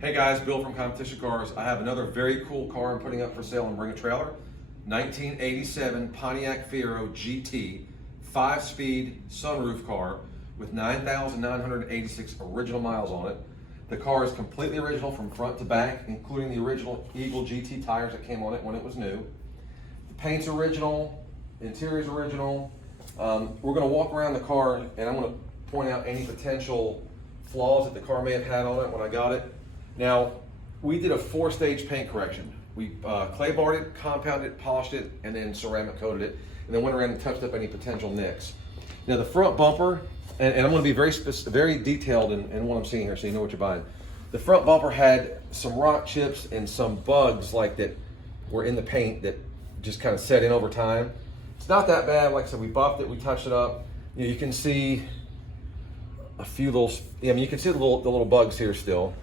Hey guys, Bill from Competition Cars. I have another very cool car I'm putting up for sale and Bring a Trailer. 1987 Pontiac Fiero GT, 5-speed sunroof car with 9,986 original miles on it. The car is completely original from front to back, including the original Eagle GT tires that came on it when it was new. The paint's original, interior's original. We're gonna walk around the car and I'm gonna point out any potential flaws that the car may have had on it when I got it. Now, we did a 4-stage paint correction. We clay barred it, compounded it, polished it, and then ceramic coated it, and then went around and touched up any potential nicks. Now the front bumper, and I'm gonna be very detailed in what I'm seeing here so you know what you're buying. The front bumper had some rock chips and some bugs like that were in the paint that just kind of set in over time. It's not that bad. Like I said, we buffed it, we touched it up. You can see a few little, you can see the little bugs here still.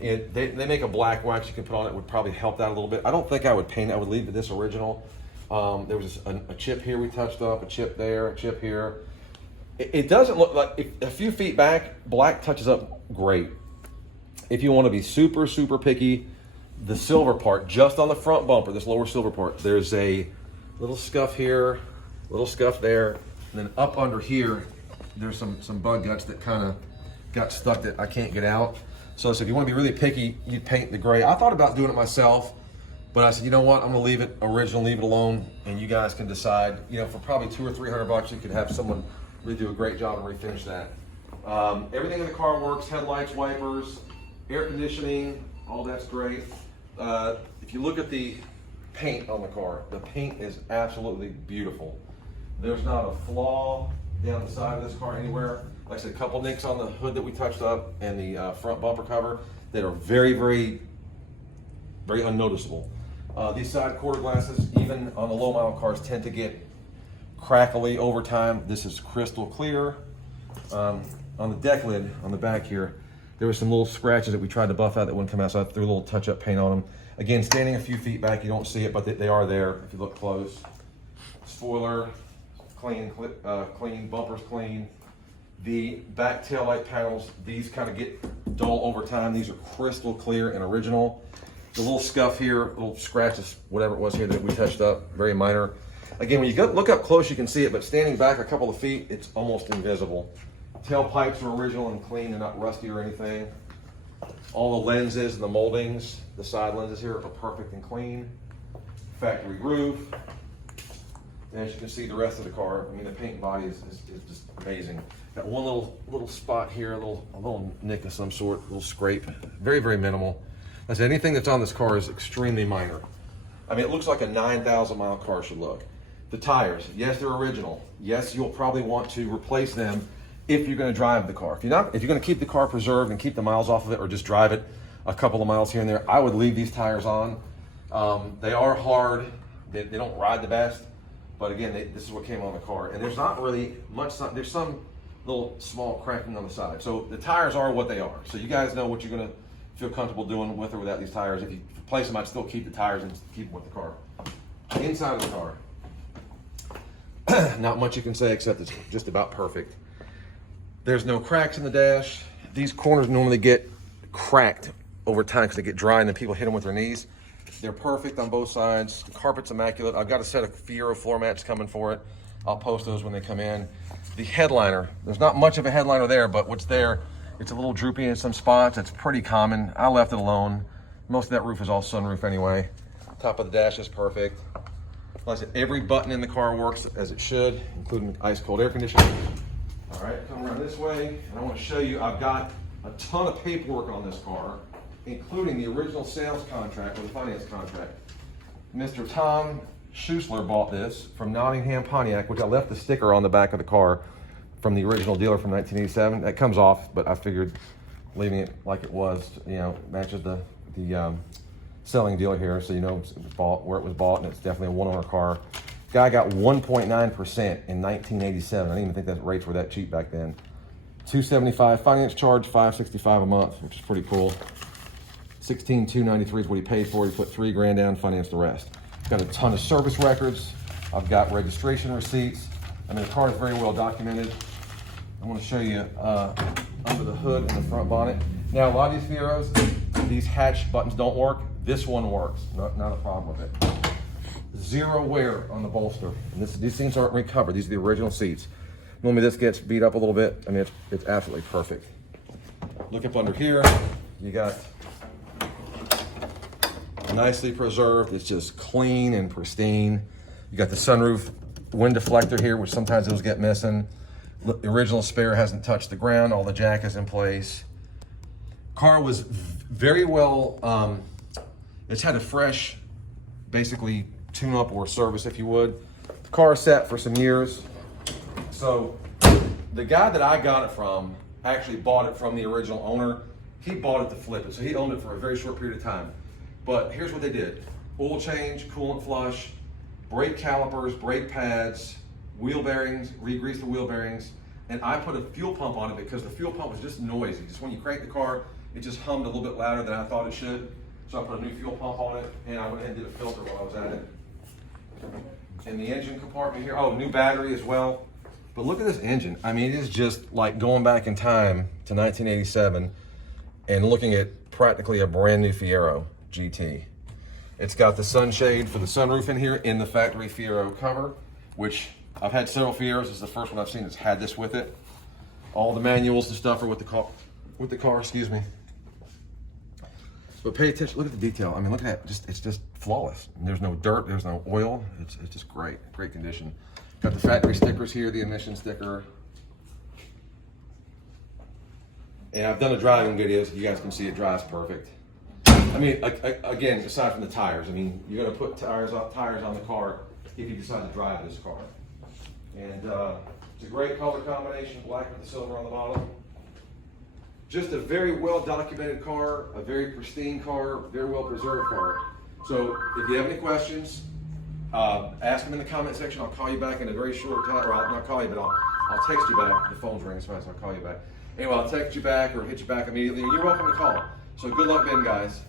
They make a black wax you can put on it, would probably help that a little bit. I don't think I would paint it, I would leave this original. There was a chip here we touched up, a chip there, a chip here. It doesn't look like, a few feet back, black touches up great. If you want to be super, super picky, the silver part, just on the front bumper, this lower silver part, there's a little scuff here, little scuff there, and then up under here, there's some bug guts that kind of got stuck that I can't get out. So if you want to be really picky, you'd paint the gray. I thought about doing it myself, but I said, you know what, I'm gonna leave it original, leave it alone, and you guys can decide. For probably $200 or $300, you could have someone really do a great job and refinish that. Everything in the car works, headlights, wipers, air conditioning, all that's great. If you look at the paint on the car, the paint is absolutely beautiful. There's not a flaw down the side of this car anywhere. Like I said, a couple nicks on the hood that we touched up and the front bumper cover that are very, very, very unnoticeable. These side quarter glasses, even on the low mile cars, tend to get crackly over time. This is crystal clear. On the deck lid on the back here, there were some little scratches that we tried to buff out that wouldn't come out, so I threw a little touch-up paint on them. Again, standing a few feet back, you don't see it, but they are there if you look close. Spoiler, clean, bumpers clean. The back tail light panels, these kind of get dull over time. These are crystal clear and original. The little scuff here, little scratches, whatever it was here that we touched up, very minor. Again, when you look up close, you can see it, but standing back a couple of feet, it's almost invisible. Tailpipes are original and clean, they're not rusty or anything. All the lenses and the moldings, the side lenses here are perfect and clean. Factory roof. And as you can see, the rest of the car, the paint and body is just amazing. Got one little spot here, a little nick of some sort, a little scrape. Very, very minimal. I said anything that's on this car is extremely minor. It looks like a 9,000 mile car should look. The tires, yes, they're original. Yes, you'll probably want to replace them if you're going to drive the car. If you're going to keep the car preserved and keep the miles off of it, or just drive it a couple of miles here and there, I would leave these tires on. They are hard. They don't ride the best. But again, this is what came on the car. And there's not really much, there's some little small cracking on the side. So the tires are what they are. So you guys know what you're gonna feel comfortable doing with or without these tires. If you replace them, I'd still keep the tires and keep them with the car. Inside of the car, not much you can say except it's just about perfect. There's no cracks in the dash. These corners normally get cracked over time because they get dry and then people hit them with their knees. They're perfect on both sides. The carpet's immaculate. I've got a set of Fiero floor mats coming for it. I'll post those when they come in. The headliner, there's not much of a headliner there, but what's there, it's a little droopy in some spots. It's pretty common. I left it alone. Most of that roof is all sunroof anyway. Top of the dash is perfect. Like I said, every button in the car works as it should, including ice cold air conditioning. All right, come around this way, and I want to show you, I've got a ton of paperwork on this car, including the original sales contract or the finance contract. Mr. Tom Schuessler bought this from Nottingham Pontiac, which I left the sticker on the back of the car from the original dealer from 1987. That comes off, but I figured leaving it like it was, matches the selling dealer here, so you know it was bought where it was bought, and it's definitely a one-owner car. Guy got 1.9% in 1987. I didn't even think that rates were that cheap back then. $275 finance charge, $565 a month, which is pretty cool. $16,293 is what he paid for. He put $3 grand down, financed the rest. Got a ton of service records. I've got registration receipts. The car is very well documented. I want to show you under the hood and the front bonnet. Now, a lot of these Fieros, these hatch buttons don't work. This one works, not a problem with it. Zero wear on the bolster. And these things aren't recovered. These are the original seats. Normally this gets beat up a little bit. I mean, it's absolutely perfect. Look up under here, you got nicely preserved. It's just clean and pristine. You got the sunroof wind deflector here, which sometimes those get missing. The original spare hasn't touched the ground. All the jack is in place. Car was very well, it's had a fresh, basically tune up or service, if you would. The car sat for some years. So the guy that I got it from actually bought it from the original owner. He bought it to flip it, so he owned it for a very short period of time. But here's what they did. Oil change, coolant flush, brake calipers, brake pads, wheel bearings, re-greased the wheel bearings, and I put a fuel pump on it because the fuel pump was just noisy. Just when you crank the car, it just hummed a little bit louder than I thought it should. So I put a new fuel pump on it, and I went ahead and did a filter while I was at it. And the engine compartment here, oh, new battery as well. But look at this engine. I mean, it is just like going back in time to 1987 and looking at practically a brand new Fiero GT. It's got the sunshade for the sunroof in here in the factory Fiero cover, which I've had several Fieros. This is the first one I've seen that's had this with it. All the manuals and stuff are with the car, excuse me. But pay attention, look at the detail. I mean, look at that, it's just flawless. And there's no dirt, there's no oil. It's just great condition. Got the factory stickers here, the emission sticker. And I've done a driving video, so you guys can see it drives perfect. I mean, again, aside from the tires, I mean, you're gonna put tires on the car if you decide to drive this car. And it's a great color combination, black with the silver on the bottom. Just a very well documented car, a very pristine car, very well preserved car. So if you have any questions, ask them in the comment section. I'll call you back in a very short time, or I'll not call you, but I'll text you back. The phone's ringing, so I'll call you back. Anyway, I'll text you back or hit you back immediately. You're welcome to call. So good luck then, guys.